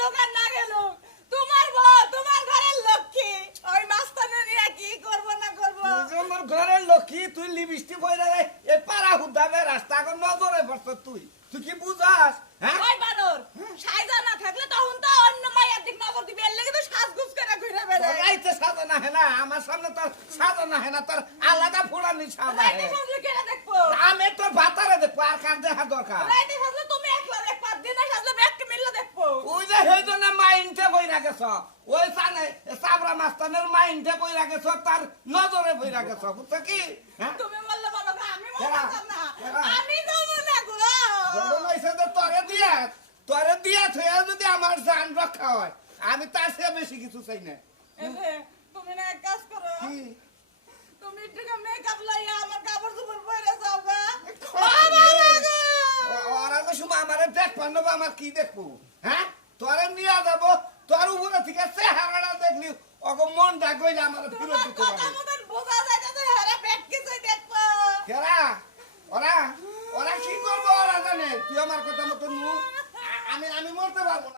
গেল আর না গেল তোমার বউ তোমার ঘরের লক্ষ্মী ওই মাস্তানে নিয়ে কি করব না করব তুই যে আমার ঘরের লক্ষ্মী তুই লিপস্টিক পরে এ পাড়া হুদাবে রাস্তা এখন নজরে পড়ছ তুই তুই কি বুঝাস হ্যাঁ ওই বানর সাইজা না থাকলে তখন তো অন্য মায়ের দিক নজর দিবে এর লাগি তো সাজগুজ করে ঘুরে বেড়ায় রাইতে সাজানা है না আমার সামনে তোর সাজানা है না তোর আলাদা ফোড়ানি সাজা রাইতে है সাজলে কেন দেখবো আমি তোর ভাতারে দেখবো আর কার দেখা দরকার রাইতে সাজলে তুমি একলা দেখবা দিনে সাজলে ব্যাগকে মিললে দেখবো ওই যে সেই জন্য মাইন্ডে বইরা গেছ ওই সানে সাবরা মাস্তানের মাইন্ডে বইরা গেছ তার নজরে বইরা গেছ বুঝছ কি হ্যাঁ তুমি বললে বলো আমি কেরা? বলতাম না কেরা? আমি যাবো না গো বলুন হইছে যে তোরে দিয়া থইয়া যদি আমার জান রক্ষা হয় আমি তার চেয়ে বেশি কিছু চাই না এই যে, তুমি না এক কাজ করো কি তুমি একটু মেকআপ লাইয়া আমার কাপড় চোপড় পরে যাও গা ওরা তো শুধু আমারে দেখ পান্নব আমার কি দেখবো হ্যাঁ তোরে নিয়ে যাবো তোর উপরে থেকে চেহারাটা দেখলি ওকে মন ডাকইলে আমার ফিরত তোমার দিতে কথা পারে মতন বোঝা যায় না যে হেরে পেট কিছুই দেখবো কেরা ওরা ওরা কি করবো ওরা জানে তুই আমার কথা মতো আমি মরতে পারবো না